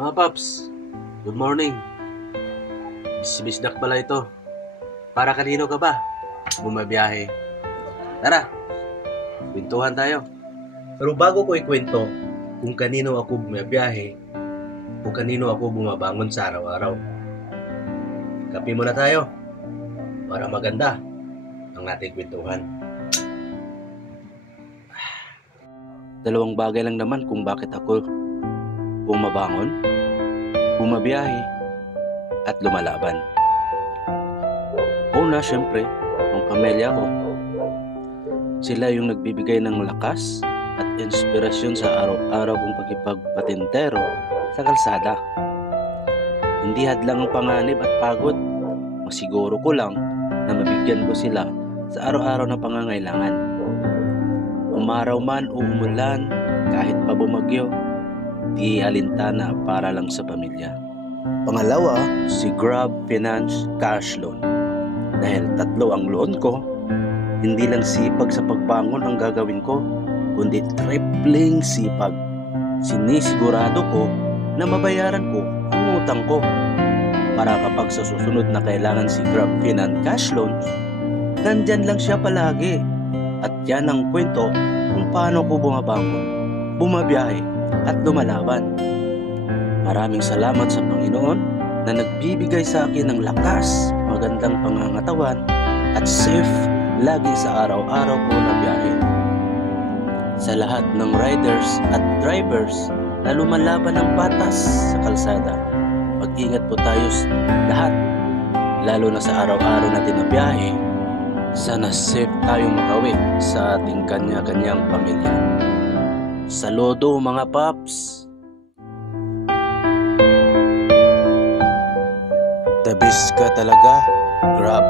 Mga paps, good morning. Bisdak pala ito. Para kanino ka ba bumabiyahe? Tara, kwentuhan tayo. Pero bago ko ikwento kung kanino ako bumabiyahe o kanino ako bumabangon sa araw-araw, kape muna tayo para maganda ang ating kwentuhan. Dalawang bagay lang naman kung bakit ako bumabangon, bumabiyahe, at lumalaban. Una, syempre, ang pamilya ko. Sila yung nagbibigay ng lakas at inspirasyon sa araw-araw kong pagkipagpatintero sa kalsada. Hindi hadlang ang panganib at pagod. Masiguro ko lang na mabigyan ko sila sa araw-araw na pangangailangan. Umaraw man o umulan, kahit pa bumagyo, di alintana para lang sa pamilya. Pangalawa, si Grab Finance Cash Loan. Dahil 3 ang loan ko, hindi lang sipag sa pagbangon ang gagawin ko, kundi tripling sipag. Sinisigurado ko na mabayaran ko ang utang ko para kapag sa susunod na kailangan si Grab Finance Cash Loan, nandyan lang siya palagi. At yan ang kwento kung paano ko bumabangon, bumabiyahe at lumalaban. Maraming salamat sa Panginoon na nagbibigay sa akin ng lakas, magandang pangangatawan at safe lagi sa araw-araw ko na biyahe. Sa lahat ng riders at drivers na lumalaban ng patas sa kalsada, mag-ingat po tayo lahat, lalo na sa araw-araw natin na biyahe. Sana safe tayong makauwi sa ating kanya-kanyang pamilya. Saludo mga paps! The best ka talaga, Grab.